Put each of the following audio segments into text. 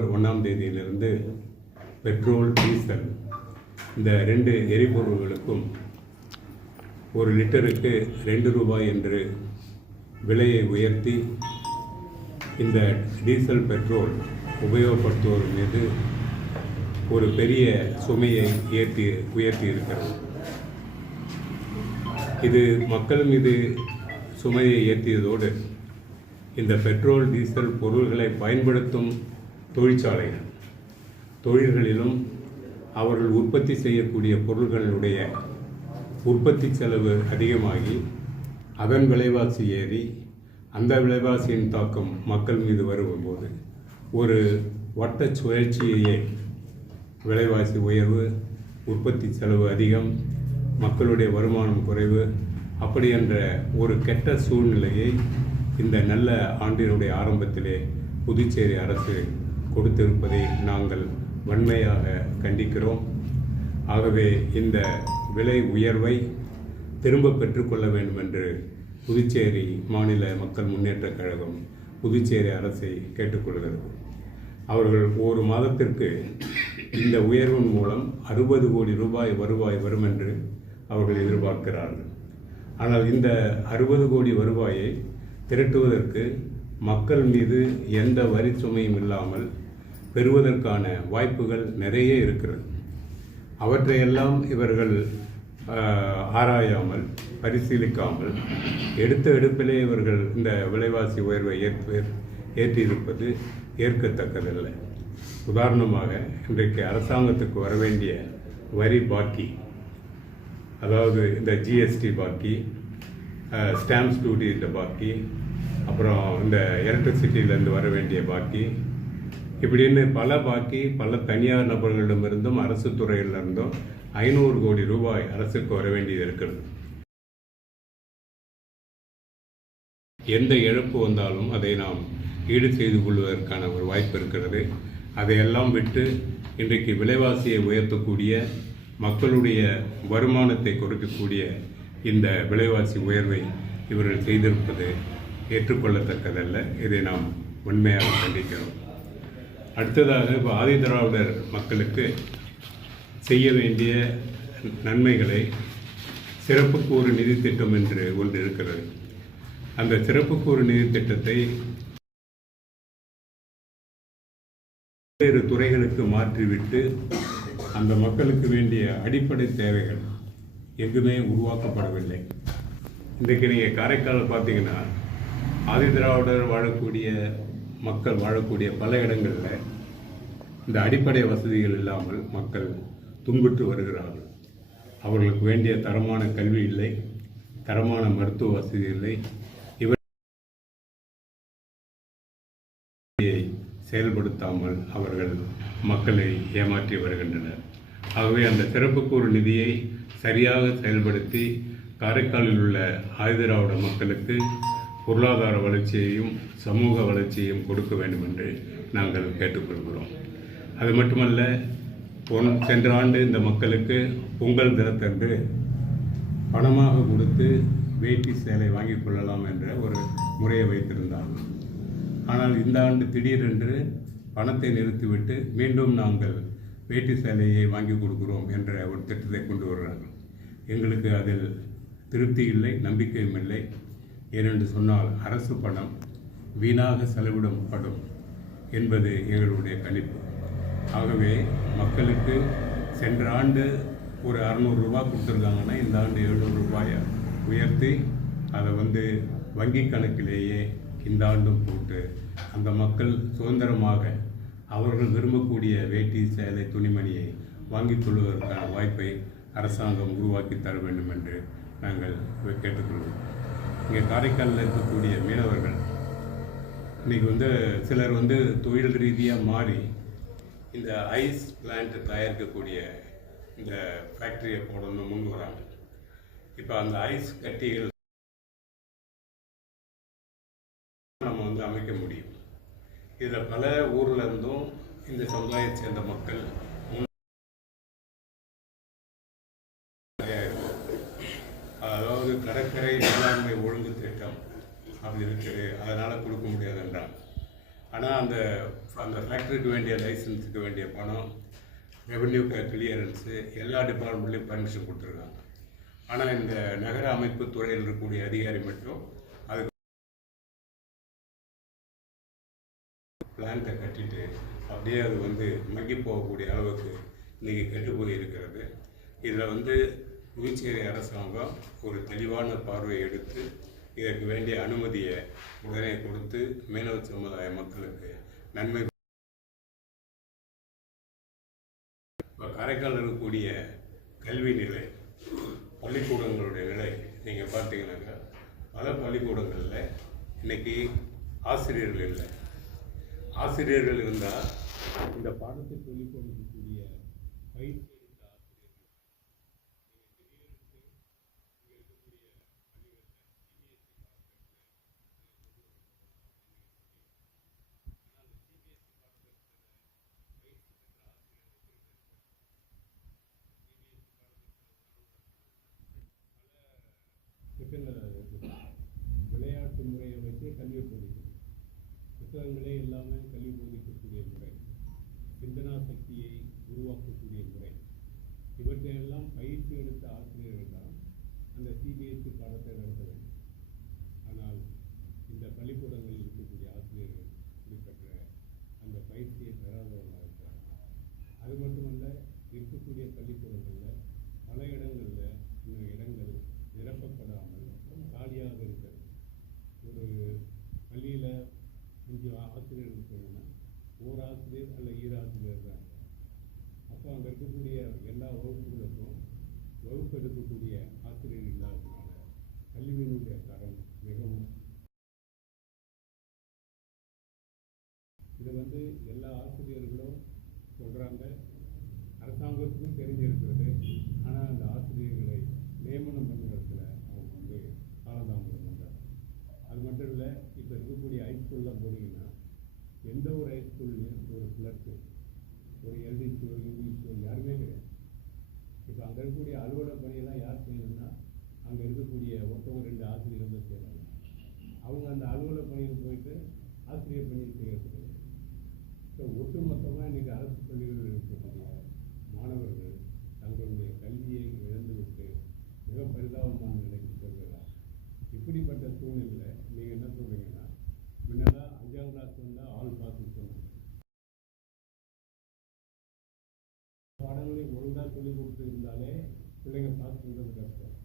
1ஆம் தேதியிலிருந்து petrol, diesel இந்த 2 எரிபொருள்களுக்கும் 1 லிட்டருக்கு 2 ரூபாய் என்று விலையை உயர்த்தி இந்த டீசல், பெட்ரோல் உபயோகப்படுத்துவோர் மீது ஒரு பெரிய சுமையை உயர்த்தி இருக்கிறது. இது மக்கள் மீது சுமையை ஏற்றியதோடு இந்த பெட்ரோல், டீசல் பொருள்களை பயன்படுத்தும் தொழில்களிலும் அவர்கள் உற்பத்தி செய்யக்கூடிய பொருள்களுடைய உற்பத்தி செலவு அதிகமாகி அதன் விலைவாசி ஏறி அந்த விலைவாசியின் தாக்கம் மக்கள் மீது வரும்போது ஒரு வட்ட சுழற்சியையே விலைவாசி உயர்வு, உற்பத்தி செலவு அதிகம், மக்களுடைய வருமானம் குறைவு, அப்படி என்ற ஒரு கெட்ட சூழ்நிலையை இந்த நல்ல ஆண்டினுடைய ஆரம்பத்திலே புதுச்சேரி அரசு கொடுத்திருப்பதை நாங்கள் வன்மையாக கண்டிக்கிறோம். ஆகவே இந்த விலை உயர்வை திரும்ப பெற்றுக்கொள்ள வேண்டும் என்று புதுச்சேரி மாநில மக்கள் முன்னேற்றக் கழகம் புதுச்சேரி அரசை கேட்டுக்கொள்கிறது. அவர்கள் ஒரு மாதத்திற்கு இந்த உயர்வின் மூலம் 60 கோடி ரூபாய் வருவாய் வரும் என்று அவர்கள் எதிர்பார்க்கிறார்கள். ஆனால் இந்த 60 கோடி வருவாயை திரட்டுவதற்கு மக்கள் மீது எந்த வரி சுமையும் இல்லாமல் பெறுவதற்கான வாய்ப்புகள் நிறைய இருக்கிறது. அவற்றையெல்லாம் இவர்கள் ஆராயாமல், பரிசீலிக்காமல் எடுத்த எடுப்பிலே இவர்கள் இந்த விலைவாசி உயர்வை ஏற்றியிருப்பது ஏற்கத்தக்கதல்ல. உதாரணமாக, இன்றைக்கு அரசாங்கத்துக்கு வர வேண்டிய வரி பாக்கி, அதாவது இந்த ஜிஎஸ்டி பாக்கி, ஸ்டாம்ப் டியூட்டி பாக்கி, அப்புறம் இந்த எலக்ட்ரிசிட்டியிலேருந்து வர வேண்டிய பாக்கி, இப்படின்னு பல பாக்கி பல தனியார் நபர்களிடமிருந்தும் அரசு துறையிலிருந்தும் 500 கோடி ரூபாய் அரசுக்கு வர வேண்டியது இருக்கிறது. எந்த இழப்பு வந்தாலும் அதை நாம் ஈடு செய்து கொள்வதற்கான ஒரு வாய்ப்பு இருக்கிறது. அதையெல்லாம் விட்டு இன்றைக்கு விலைவாசியை உயர்த்தக்கூடிய, மக்களுடைய வருமானத்தை குறைக்கக்கூடிய இந்த விலைவாசி உயர்வை இவர்கள் செய்திருப்பது ஏற்றுக்கொள்ளத்தக்கதல்ல. இதை நாம் உண்மையாக கண்டிக்கிறோம். அடுத்ததாக, இப்போ ஆதிதிராவிடர் மக்களுக்கு செய்ய வேண்டிய நன்மைகளை சிறப்பு கூறு நிதி திட்டம் என்று ஒன்று இருக்கிறது. அந்த சிறப்பு கூறு நிதி திட்டத்தை வேறு துறைகளுக்கு மாற்றிவிட்டு அந்த மக்களுக்கு வேண்டிய அடிப்படை தேவைகள் எங்குமே உருவாக்கப்படவில்லை. இன்றைக்கு நீங்கள் காரைக்கால் பார்த்தீங்கன்னா, ஆதிதிராவிடர் வாழக்கூடிய மக்கள் வாழக்கூடிய பல இடங்களில் இந்த அடிப்படை வசதிகள் இல்லாமல் மக்கள் துன்புற்று வருகிறார்கள். அவர்களுக்கு வேண்டிய தரமான கல்வி இல்லை, தரமான மருத்துவ வசதி இல்லை. இவரை செயல்படுத்தாமல் அவர்கள் மக்களை ஏமாற்றி வருகின்றனர். ஆகவே அந்த சிறப்பு கூறு நிதியை சரியாக செயல்படுத்தி காரைக்காலில் உள்ள ஆதிதிராவிட மக்களுக்கு பொருளாதார வளர்ச்சியையும் சமூக வளர்ச்சியையும் கொடுக்க வேண்டும் என்று நாங்கள் கேட்டுக்கொள்கிறோம். அது மட்டுமல்ல, சென்ற ஆண்டு இந்த மக்களுக்கு பொங்கல் தினத்தன்று பணமாக கொடுத்து வேட்டி சேலை வாங்கிக் கொள்ளலாம் என்ற ஒரு முறையை வைத்திருந்தார்கள். ஆனால் இந்த ஆண்டு திடீரென்று பணத்தை நிறுத்திவிட்டு மீண்டும் நாங்கள் வேட்டி சேலையை வாங்கி கொடுக்கிறோம் என்ற ஒரு திட்டத்தை கொண்டு வருகிறார்கள். எங்களுக்கு அதில் திருப்தி இல்லை, நம்பிக்கையும் இல்லை. ஏனென்று சொன்னால் அரசு பணம் வீணாக செலவிடப்படும் என்பது எங்களுடைய கணிப்பு. ஆகவே மக்களுக்கு சென்ற ஆண்டு ஒரு 600 ரூபாய் கொடுத்துருக்காங்கன்னா இந்த ஆண்டு 700 ரூபாயை உயர்த்தி அதை வங்கி கணக்கிலேயே இந்த ஆண்டும் போட்டு அந்த மக்கள் சுதந்திரமாக அவர்கள் விரும்பக்கூடிய வேட்டி, சேலை, துணிமணியை வாங்கிக் கொள்வதற்கான வாய்ப்பை அரசாங்கம் உருவாக்கி தர வேண்டும் என்று நாங்கள் கேட்டுக்கொள்வோம். இங்கே காரைக்காலில் இருக்கக்கூடிய மீனவர்கள் இன்றைக்கி சிலர் தொழில் ரீதியாக மாறி இந்த ஐஸ் பிளான்ட் தயாரிக்கக்கூடிய இந்த ஃபேக்ட்ரியை போடணும்னு முன் வராங்க. இப்போ அந்த ஐஸ் கட்டிகள் நம்ம அமைக்க முடியும். இதில் பல ஊரில் இருந்தும் இந்த சமுதாயத்தை சேர்ந்த மக்கள் அதாவது கடற்கரை மேலாண்மை ஒழுங்கு திட்டம் அப்படி இருக்குது, அதனால் கொடுக்க முடியாது என்றால் ஆனால் அந்த அந்த ஃபேக்ட்ரிக்கு வேண்டிய லைசன்ஸுக்கு வேண்டிய பணம், ரெவென்யூ கிளியரன்ஸு எல்லா டிபார்ட்மெண்ட்லேயும் பர்மிஷன் கொடுத்துருக்காங்க. ஆனால் இந்த நகர அமைப்பு துறையில் இருக்கக்கூடிய அதிகாரி மட்டும் அதுக்கு பிளான்ட்டை கட்டிட்டு அப்படியே அது மங்கி போகக்கூடிய அளவுக்கு இன்றைக்கி கெட்டு போய் இருக்கிறது. இதில் புதுச்சேரி அரசாங்கம் ஒரு தெளிவான பார்வையை எடுத்து இதற்கு வேண்டிய அனுமதியை உடனே கொடுத்து மீனவ சமுதாய மக்களுக்கு நன்மை. இப்போ காரைக்கால் இருக்கக்கூடிய கல்வி நிலை, பள்ளிக்கூடங்களுடைய நிலை நீங்கள் பார்த்தீங்கன்னாக்கா பல பள்ளிக்கூடங்களில் இன்றைக்கி ஆசிரியர்கள் இல்லை. ஆசிரியர்கள் இருந்தால் இந்த பாடத்தை சொல்லிக் கொடுக்கக்கூடிய பயிற்சி விளையாட்டு முறையை வச்சு கல்வி போதிக்கும், புத்தகங்களே இல்லாமல் கல்வி போதிக்கக்கூடிய முறை, சிந்தனா சக்தியை உருவாக்கக்கூடிய முறை, இவற்றையெல்லாம் பயிற்சி எடுத்த ஆசிரியர்கள் தான் அந்த சிபிஎஸ்சி பாடத்தை நடத்த வேண்டும். ஆனால் இந்த பள்ளிக்கூடங்களில் இருக்கக்கூடிய ஆசிரியர்கள் இப்படிப்பட்ட அந்த பயிற்சியை பெறாதவர்களாக இருக்கிறார். அது மட்டுமல்ல, இருக்கக்கூடிய பள்ளிக்கூடங்களில் பல இடங்களில் இந்த இடங்கள் நிரப்பப்படாமல் காலியாக இருக்கிறது. ஒரு பள்ளியில் 5 ஆசிரியர்கள் போனோம்னா ஓர் ஆசிரியர் அல்ல 2 ஆசிரியர் தான். அப்போ அங்கே இருக்கக்கூடிய எல்லா வகுப்புகளுக்கும் வகுப்பு எடுக்கக்கூடிய ஆசிரியர் இல்லாததுனால கல்வியினுடைய தரம் மிகவும். இதை எல்லா ஆசிரியர்களும் சொல்கிறாங்க, அரசாங்கத்துக்கும் தெரிஞ்சிருக்கிறது. ஆனால் அந்த ஆசிரியர்களை நியமனம் பண்ணுறதுல அவங்க காலதாமதம் பண்ணுறாங்க. அது மட்டும் இல்லை, இப்போ இருக்கக்கூடிய ஹைஸ்கூலில் போனீங்கன்னா எந்த ஒரு ஹைஸ்கூல்லையும் ஒரு கிளர்க்கு, ஒரு எல்டிசியோ யூபிசியோ யாருமே கிடையாது. இப்போ அங்கே இருக்கக்கூடிய அலுவலக பணியெல்லாம் யார் செய்யணும்னா அங்கே இருக்கக்கூடிய ஒருத்தவங்க 2 ஆசிரியர்கள் தான் செய்கிறாங்க. அவங்க அந்த அலுவலக பணியில் போயிட்டு ஆசிரியர் பணியை செய்கிறது கிடையாது. ஸோ ஒட்டுமொத்தமாக இன்றைக்கி அரசு பள்ளிகளில் இருக்கக்கூடிய மாணவர்கள் தங்களுடைய கல்வியை இழந்துவிட்டு மிக பரிதாபமான நிலைக்கு செல்கிறார். இப்படிப்பட்ட சூழ்நிலையில் நீங்கள் என்ன சொல்கிறீங்கன்னா, முன்னெல்லாம் 5ஆம் கிளாஸ் வந்தால் ஆல் பாஸ்ன்னு சொன்னாங்க. பாடங்களையும் ஒழுங்காக சொல்லிக் கொடுத்து இருந்தாலே பிள்ளைங்க பாஸ் பண்ணுறது கஷ்டம்.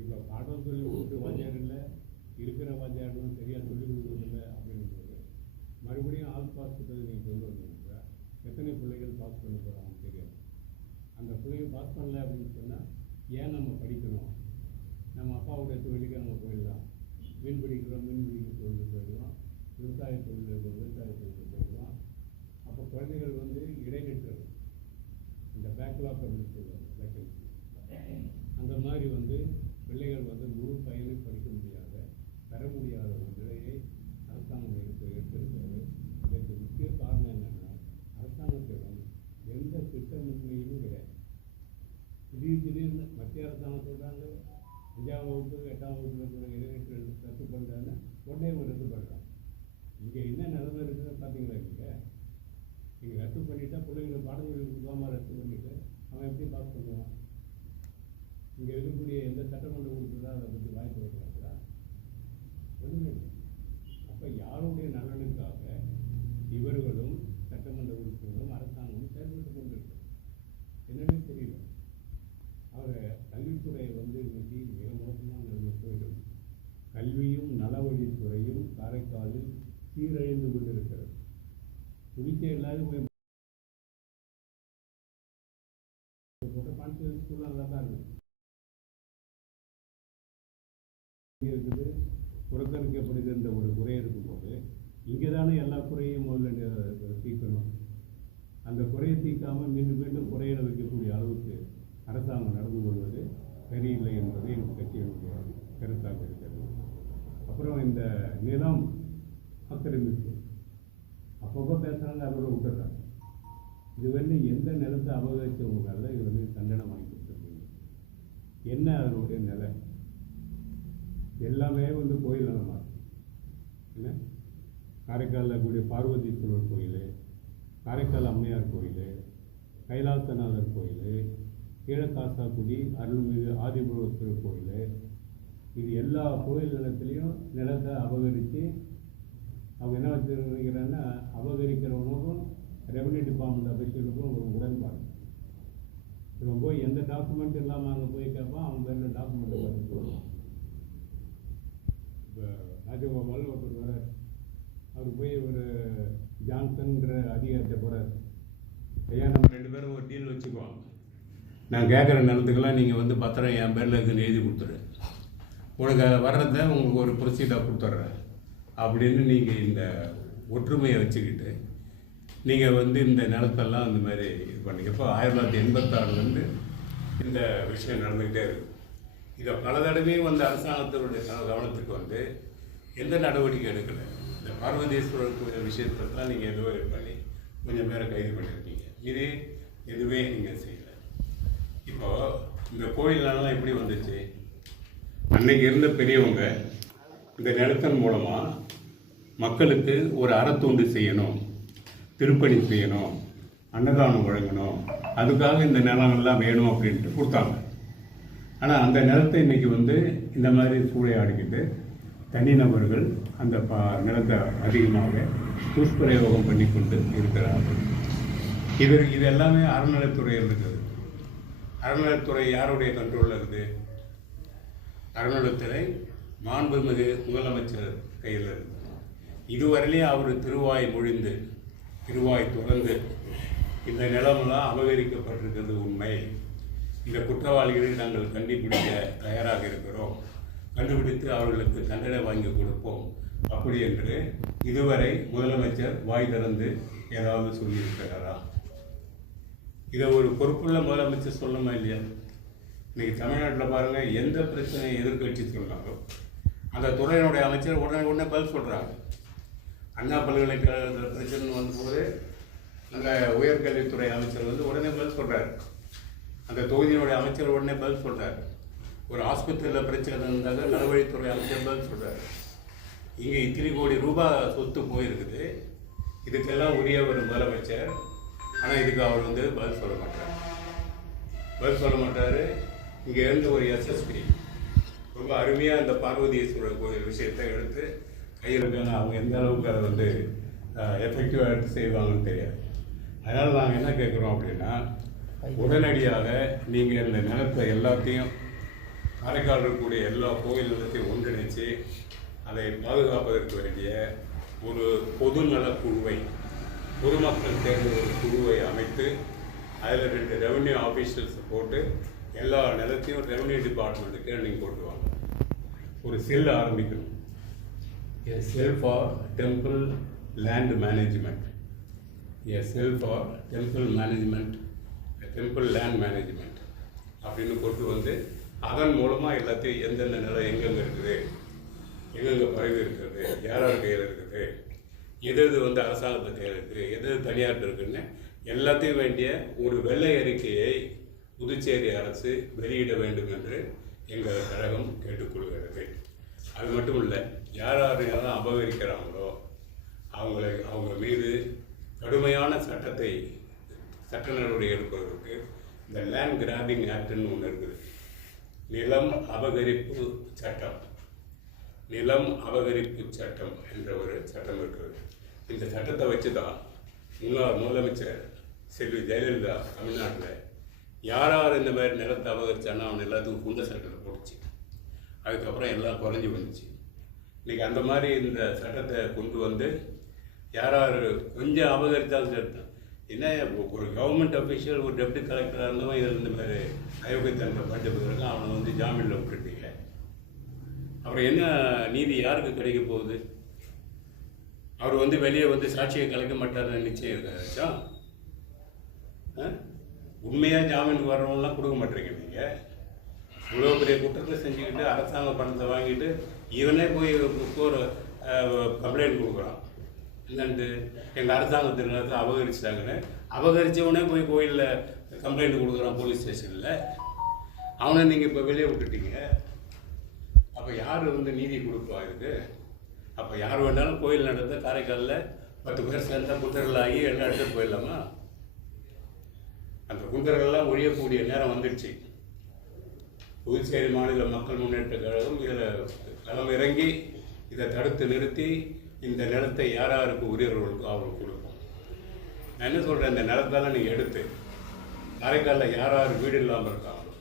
இப்போ பாடம் சொல்லிக் கொடுத்து வாத்தியார் இல்லை, இருக்கிற வாத்தியாரும் சரியாக சொல்லிக் கொடுக்குறதில்லை அப்படின்றது மறுபடியும் ஆல் பாஸ் கிட்டது நீங்கள் கொண்டு வந்தீங்கன்னா எத்தனை பிள்ளைகள் பாஸ் பண்ண போகிறாங்க தெரியாது. அந்த பிள்ளைங்க பாஸ் பண்ணல அப்படின்னு சொன்னால் ஏன் நம்ம படிக்கணும்? நம்ம அப்பாவுடைய தொழிலுக்கு நம்ம போயிடலாம். மீன் பிடிக்கிறோம், மீன் பிடிக்கிற தொழிலுக்கு போயிடுவோம். விவசாய தொழில் இருக்கிற விவசாய தொழிலுக்கு போயிடுவோம். அப்போ குழந்தைகள் இடைநிற்கிறது. இந்த பேக்லாக் அப்படின்னு சொல்லுவாங்க, வேக்கன்சி. அந்த மாதிரி பிள்ளைகள் முழு பயனையும் படிக்க முடியாத, பெற முடியாத ஒரு நிலையை அரசாங்கம் எடுத்திருக்கிறது. இதற்கு முக்கிய காரணம் என்னென்னா, அரசாங்கத்திடம் எந்த திட்டமின்மையும் கிடையாது. திடீர்னு மத்திய அரசாங்கம் சொல்கிறாங்க 5ஆம் வகுப்பு 8ஆம் வகுப்பில் இருக்கிற இடைநிற்றல் ரத்து பண்ணுறாங்க, உடனே ரத்து பண்ணுறாங்க. இங்கே என்ன நிலைமை இருக்குதுன்னு பார்த்தீங்களா? நீங்கள் ரத்து பண்ணிட்டா பிள்ளைங்களை பாடங்களுக்கு கொடுக்காம ரத்து பண்ணிவிட்டு அவன் எப்படி பாஸ் பண்ணுவான்? இங்கே இருக்கக்கூடிய எந்த சட்டமன்ற உறுப்பினரும் அதை பற்றி வாய்ப்பு வைக்கிறாங்களா? ஒன்றுமே இல்லை. அப்போ யாருடைய நலனுக்காக இவர்களும் சட்டமன்ற உறுப்பினரும் அரசாங்கமும் செயல்பட்டு கொண்டிருக்கு என்னன்னு தெரியல. அவரை கல்வித்துறை இன்னைக்கு மிக மோசமான நிலைமை போயிடும். கல்வியும் நலவழித்துறையும் காரைக்காலில் சீரழிந்து கொண்டிருக்கிறது. புதுச்சேரியில் போட்ட கான்ஃபரன்ஸ் ஸ்கூல்லாம் நல்லா தான் இருக்குது. புறக்கணிக்கப்படுகின்ற ஒரு குறை இருக்கும்போது இங்கே தானே எல்லா குறையும் முதல்ல தீர்க்கணும். அந்த குறையை தீர்க்காமல் மீண்டும் மீண்டும் குறையிட வைக்கக்கூடிய அளவுக்கு அரசாங்கம் நடந்து கொள்வது சரியில்லை என்பது எங்கள் கட்சியினுடைய கருத்தாக இருக்கிறது. அப்புறம் இந்த நிலம் ஆக்கிரமிப்பு அப்பப்போ பேசுகிறாங்க, அதோட விட்டுறாங்க. இது எந்த நிலத்தை அபகரித்தவங்களால இது தண்டனை வாங்கி கொடுத்துருக்கீங்க? என்ன அதனுடைய நிலை? எல்லாமே கோயில் நிலமாக என்ன? காரைக்காலில் கூடிய பார்வதீஸ்வரர் கோயில், காரைக்கால் அம்மையார் கோயில், கைலாசநாதர் கோயில், கீழக்காசாக்குடி அருள்மிகு ஆதிபுரேஸ்வரர் கோயில், இது எல்லா கோயில் நிலத்துலேயும் நிலத்தை அபகரித்து அவங்க என்ன வச்சுருக்கிறாங்கன்னா, அபகரிக்கிறவனுக்கும் ரெவன்யூ டிபார்ட்மெண்ட் அஃபிஷியலுக்கும் ஒரு உடன்பாடு. இவன் போய் எந்த டாக்குமெண்ட் இல்லாமல் அங்கே போய் கேட்பான், அவங்க பேரில் டாக்குமெண்ட் வருவான். இப்போ ராஜகோபால் ஒருத்தர் வரார், அவர் போய் ஒரு ஜான்சன்கிற அதிகாரத்தை போகிறார். ஐயா, நம்ம 2 பேரும் ஒரு டீல் வச்சுக்குவோம், நான் கேட்குற நிலத்துக்கெல்லாம் நீங்கள் வந்து பத்திரம் என் பேரில் இருக்குன்னு எழுதி கொடுத்துரு, உனக்கு வர்றதை உங்களுக்கு ஒரு ப்ரொசீடாக கொடுத்துட்றேன் அப்படின்னு நீங்கள் இந்த ஒற்றுமையை வச்சுக்கிட்டு நீங்கள் வந்து இந்த நிலத்தெல்லாம் அந்த மாதிரி இது பண்ணிங்க. இப்போ 1986 இந்த விஷயம் நடந்துக்கிட்டே இருக்குது. இதை பல தடவையும் வந்து அரசாங்கத்தினுடைய கவனத்துக்கு வந்து எந்த நடவடிக்கை எடுக்கலை. இந்த பார்வதீஸ்வரர் கோயில் விஷயத்தான் நீங்கள் எதுவோ பண்ணி கொஞ்சம் பேரை கைது பண்ணியிருக்கீங்க, இது எதுவே நீங்கள் செய்யலை. இப்போது இந்த கோயிலெல்லாம் எப்படி வந்துச்சு? அன்னைக்கு இருந்த பெரியவங்க இந்த நிலத்தின் மூலமாக மக்களுக்கு ஒரு அறத்தொண்டு செய்யணும், திருப்பணி செய்யணும், அன்னதானம் வழங்கணும், அதுக்காக இந்த நிலங்கள்லாம் வேணும் அப்படின்ட்டு கொடுத்தாங்க. ஆனால் அந்த நிலத்தை இன்றைக்கி வந்து இந்த மாதிரி சூறையாடிக்கிட்டு தனிநபர்கள் அந்த நிலத்தை அதிகமாக துஷ்பிரயோகம் பண்ணி கொண்டு இருக்கிறார்கள். இது எல்லாமே அறநிலைத்துறையில் இருக்குது. அறநிலைத்துறை யாருடைய கண்ட்ரோலில் இருக்குது? அறநிலைத்துறை மாண்புமிகு முதலமைச்சர் கையில் இருக்குது. இதுவரையிலேயே அவர் திருவாய் மொழிந்து திருவாய் துறந்து இந்த நிலமெல்லாம் அபகரிக்கப்பட்டிருக்கிறது உண்மை, இந்த குற்றவாளிகளை நாங்கள் கண்டுபிடிக்க தயாராக இருக்கிறோம், கண்டுபிடித்து அவர்களுக்கு தண்டனை வாங்கி கொடுப்போம் அப்படி என்று இதுவரை முதலமைச்சர் வாய் திறந்து ஏதாவது சொல்லியிருக்கிறாரா? இதை ஒரு பொறுப்புள்ள முதலமைச்சர் சொல்லணுமா இல்லையா? இன்றைக்கி தமிழ்நாட்டில் பாருங்கள், எந்த பிரச்சனையை எதிர்கட்சி சொன்னாலும் அந்த துறையினுடைய அமைச்சர் உடனே பதில் சொல்கிறாங்க. அண்ணா பல்கலைக்கழகத்தில் பிரச்சனை வந்தபோது அந்த உயர்கல்வித்துறை அமைச்சர் வந்து உடனே பதில் சொல்கிறார், அந்த தொகுதியினுடைய அமைச்சர் உடனே பதில் சொல்கிறார். ஒரு ஆஸ்பத்திரியில் பிரச்சனை இருந்தாங்க, நலவழித்துறை அமைச்சர் பதில் சொல்கிறார். இங்கே இத்தனை கோடி ரூபாய் சொத்து போயிருக்குது, இதுக்கெல்லாம் உரிய ஒரு முதலமைச்சர், ஆனால் இதுக்கு அவர் வந்து பதில் சொல்ல மாட்டார். இங்கே இருந்து ஒரு எஸ்எஸ்பி ரொம்ப அருமையாக அந்த பார்வதீஸ்வரர் கோயில் விஷயத்தை எடுத்து கையில் இருக்காங்க. அவங்க எந்த அளவுக்கு அதை வந்து எஃபெக்டிவாக எடுத்து செய்வாங்கன்னு தெரியாது. அதனால் நாங்கள் என்ன கேட்குறோம் அப்படின்னா, உடனடியாக நீங்கள் இந்த நிலத்தை எல்லாத்தையும் காரைக்கால் இருக்கக்கூடிய எல்லா கோயில் நிலத்தையும் ஒன்றிணைச்சு அதை பாதுகாப்பதற்கு வேண்டிய ஒரு பொதுநல குழுவை, பொதுமக்கள் தேர்ந்த ஒரு குழுவை அமைத்து அதில் 2 ரெவன்யூ ஆஃபீஸர்ஸை போட்டு எல்லா நிலத்தையும் ரெவன்யூ டிபார்ட்மெண்ட்டுக்கு நீங்கள் போட்டுவாங்க. ஒரு செல் ஆரம்பிக்கணும், a cell for temple land management, a cell for temple management, temple land management அப்படின்னு கொண்டு வந்து அதன் மூலமாக எல்லாத்தையும் எந்தெந்த நிலம் எங்கெங்கே இருக்குது, எங்கெங்கே பறவை இருக்கிறது, யார் கையில் இருக்குது, எது வந்து அரசாங்கத்து கையில் இருக்குது, எது தனியார் இருக்குதுன்னு எல்லாத்தையும் வேண்டிய ஒரு வெள்ளை அறிக்கையை புதுச்சேரி அரசு வெளியிட வேண்டும் என்று எங்கள் கழகம் கேட்டுக்கொள்கிறது. அது மட்டும் இல்லை, யார் யாரெல்லாம் அபகரிக்கிறாங்களோ அவங்க மீது கடுமையான சட்ட நடவடிக்கை எடுப்பதற்கு இந்த லேண்ட் கிராபிங் ஆக்ட்னு ஒன்று இருக்குது. நிலம் அபகரிப்பு சட்டம் என்ற ஒரு சட்டம் இருக்கிறது. இந்த சட்டத்தை வச்சு தான் முன்னாள் முதலமைச்சர் செல்வி ஜெயலலிதா தமிழ்நாட்டில் யார் இந்த மாதிரி நிலத்தை அபகரிச்சானா அவன் எல்லாத்துக்கும் குண்ட சட்டத்தை போட்டுச்சு. அதுக்கப்புறம் எல்லாம் குறைஞ்சி வந்துச்சு. இன்றைக்கி அந்த மாதிரி இந்த சட்டத்தை கொண்டு வந்து யார் கொஞ்சம் அபகரித்தாலும் சேர்த்தான் என்ன, ஒரு கவர்மெண்ட் அஃபீஷியல் ஒரு டெப்டி கலெக்டராக இருந்தவன் இதில் இந்த மாதிரி அயோக்கியத்தன்மை பண்ணிட்டு பிறகு அவனை வந்து ஜாமீனில் விட்டுட்டீங்க. அப்புறம் என்ன நீதி யாருக்கு கிடைக்க போகுது? அவர் வந்து வெளியே வந்து சாட்சியை கலைக்க மாட்டார்னு நிச்சயம் இருக்காச்சா? உண்மையாக ஜாமீனுக்கு வர்றவங்களாம் கொடுக்க மாட்டேறீங்க. நீங்கள் இவ்வளோ பெரிய குற்றத்தை செஞ்சுக்கிட்டு அரசாங்க பணத்தை வாங்கிட்டு இவனே போய் ஒரு கம்ப்ளைண்ட் கொடுக்குறான். என்னன்ட்டு எங்கள் அரசாங்கத்தின் நேரத்தை அபகரிச்சிட்டாங்கன்னு அபகரித்தவனே போய் கோயிலில் கம்ப்ளைண்ட் கொடுக்குறான் போலீஸ் ஸ்டேஷனில். அவனை நீங்கள் இப்போ வெளியே விட்டுட்டீங்க. அப்போ யார் வந்து நீதி கொடுப்பா இதுக்கு? அப்போ யார் வேணாலும் கோயில் நடந்து காரைக்காலில் 10 பேர் சேர்ந்தால் குந்தர்கள் ஆகி எல்லாம் எடுத்துகிட்டு போயிடலாமா? அந்த குந்தர்கள்லாம் ஒழியக்கூடிய நேரம் வந்துடுச்சு. புதுச்சேரி மாநில மக்கள் முன்னேற்ற கழகம் இதில் களம் இறங்கி இதை தடுத்து நிறுத்தி இந்த நிலத்தை யாருக்கு உரியவர்களுக்கோ அவங்களுக்கு கொடுப்போம். நான் என்ன சொல்கிறேன், இந்த நிலத்தெல்லாம் நீங்கள் எடுத்து காரைக்காலில் யார் வீடு இல்லாமல் இருக்காங்களோ,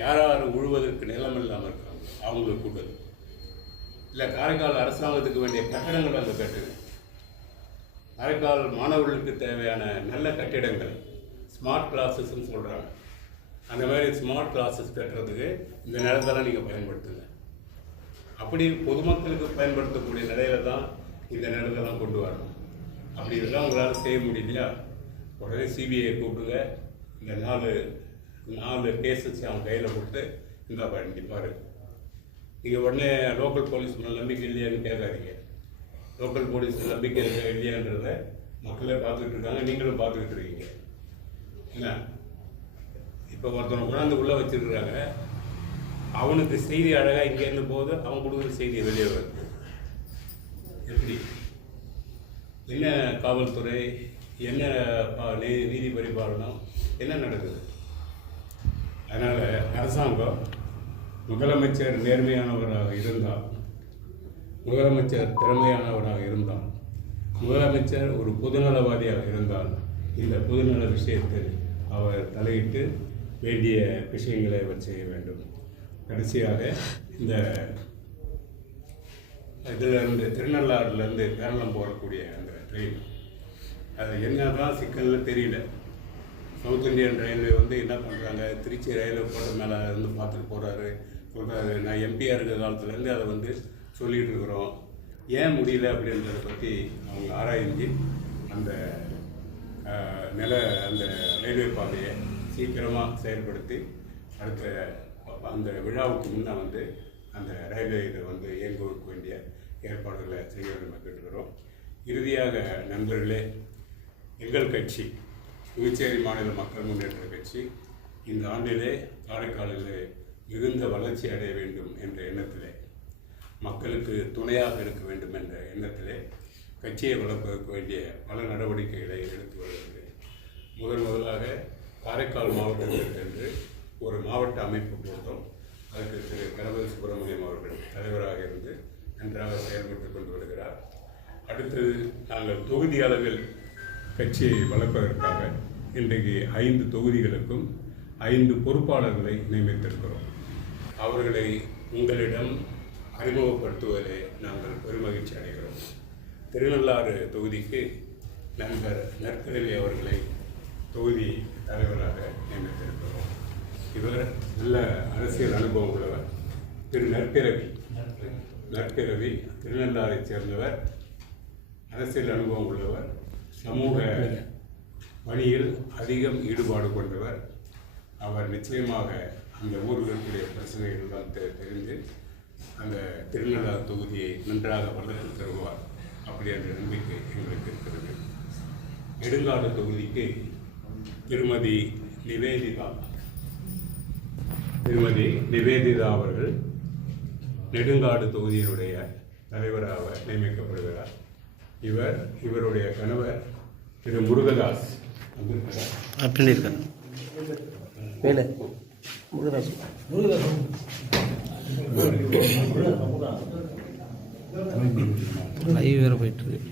யார் உழுவதற்கு நிலம் இல்லாமல் இருக்காங்களோ அவங்களுக்கு கொடுக்குது. இல்லை காரைக்கால் அரசாங்கத்துக்கு வேண்டிய கட்டடங்கள் அங்கே கட்டுது. காரைக்கால் மாணவர்களுக்கு தேவையான நல்ல கட்டிடங்கள், ஸ்மார்ட் கிளாஸஸ்ன்னு சொல்கிறாங்க, அந்த மாதிரி ஸ்மார்ட் கிளாஸஸ் கட்டுறதுக்கு இந்த நிலத்தெல்லாம் நீங்கள் பயன்படுத்துங்க. அப்படி பொதுமக்களுக்கு பயன்படுத்தக்கூடிய நிலையில தான் இந்த நிலத்தெல்லாம் கொண்டு வரணும். அப்படி இதெல்லாம் உங்களால் செய்ய முடியலையா, உடனே சிபிஐ கூப்பிடுங்க. இந்த 4 கேஸஸ் அவன் கையில் கொடுத்து இந்த பண்ணிப்பார். நீங்கள் உடனே லோக்கல் போலீஸ் மேலே நம்பிக்கை இல்லையான்னு கேட்காதீங்க. லோக்கல் போலீஸ் நம்பிக்கை இல்லையான்றத மக்களே பார்த்துக்கிட்டு இருக்காங்க, நீங்களும் பார்த்துக்கிட்டு இருக்கீங்க. என்ன இப்போ ஒருத்தனை கொண்டாந்து உள்ளே வச்சுருக்குறாங்க, அவனுக்கு செய்தி அழகாக இங்கேருந்து போகுது, அவன் கொடுக்குற செய்தி வெளியே வருது. எப்படி என்ன காவல்துறை, என்ன நீதி பரிபாலனம், என்ன நடக்குது? அதனால் அரசாங்கம் முதலமைச்சர் நேர்மையானவராக இருந்தால், முதலமைச்சர் திறமையானவராக இருந்தால், முதலமைச்சர் ஒரு பொதுநலவாதியாக இருந்தால் இந்த பொதுநல விஷயத்தில் அவர் தலையிட்டு வேண்டிய விஷயங்களை அவர் செய்ய வேண்டும். கடைசியாக இந்த இதிலிருந்து திருநள்ளாறுலேருந்து கேரளம் போகக்கூடிய அந்த ட்ரெயின், அது என்ன தான் சிக்கல்னு தெரியல. சவுத் இந்தியன் ரயில்வே என்ன பண்ணுறாங்க, திருச்சி ரயில்வே கோட்டை மேலே இருந்து பார்த்துட்டு சொல்கிறாரு. நான் எம்பியாக இருக்கிற காலத்துலேருந்து அதை சொல்லிகிட்டு இருக்கிறோம். ஏன் முடியல அப்படின்றத பற்றி அவங்க ஆராய்ஞ்சு அந்த அந்த ரயில்வே பாதையை சீக்கிரமாக செயல்படுத்தி அடுத்த அந்த விழாவுக்கு முன்னே அந்த ரயில்வே இதை இயங்குவதற்கு வேண்டிய ஏற்பாடுகளை செய்ய வேண்டும் கேட்டுக்கிறோம். இறுதியாக நண்பர்களே, எங்கள் கட்சி புதுச்சேரி மாநில மக்கள் முன்னேற்ற கட்சி இந்த ஆண்டிலே காரைக்காலிலே மிகுந்த வளர்ச்சி அடைய வேண்டும் என்ற எண்ணத்திலே, மக்களுக்கு துணையாக இருக்க வேண்டும் என்ற எண்ணத்திலே கட்சியை வளர்ப்பதற்கு வேண்டிய பல நடவடிக்கைகளை எடுத்து வருகிறது. முதலாக காரைக்கால் மாவட்டத்திற்கு ஒரு மாவட்ட அமைப்பு போட்டோம். அதுக்கு திரு கணபதி சுப்பிரமணியம் அவர்கள் தலைவராக இருந்து நன்றாக செயல்பட்டு கொண்டு வருகிறார். அடுத்தது நாங்கள் தொகுதி அளவில் கட்சியை வளர்ப்பதற்காக இன்றைக்கு 5 தொகுதிகளுக்கும் 5 பொறுப்பாளர்களை நியமித்திருக்கிறோம். அவர்களை உங்களிடம் அறிமுகப்படுத்துவதிலே நாங்கள் பெருமகிழ்ச்சி அடைகிறோம். திருநள்ளாறு தொகுதிக்கு நண்பர் நற்கரவி அவர்களை தொகுதி தலைவராக நியமித்திருக்கிறோம். இவர் நல்ல அரசியல் அனுபவம் உள்ளவர். திரு நற்கரவி திருநள்ளாறை சேர்ந்தவர், அரசியல் அனுபவம் உள்ளவர், சமூக பணியில் அதிகம் ஈடுபாடு கொண்டவர். அவர் நிச்சயமாக அந்த ஊர்களுடைய பிரச்சனைகள் தான் தெரிந்து அந்த திருநள்ளாறு தொகுதியை நன்றாக வளர்த்து தருவார் அப்படி என்ற நம்பிக்கை எங்களுக்கு இருக்கிறது. நெடுங்காடு தொகுதிக்கு திருமதி நிவேதிதா அவர்கள் நெடுங்காடு தொகுதியினுடைய தலைவராக நியமிக்கப்படுகிறார். இவருடைய கணவர் திரு முருகதாஸ் அப்படி இருக்கார். லைவ் வேறு போயிட்டு இருக்கு.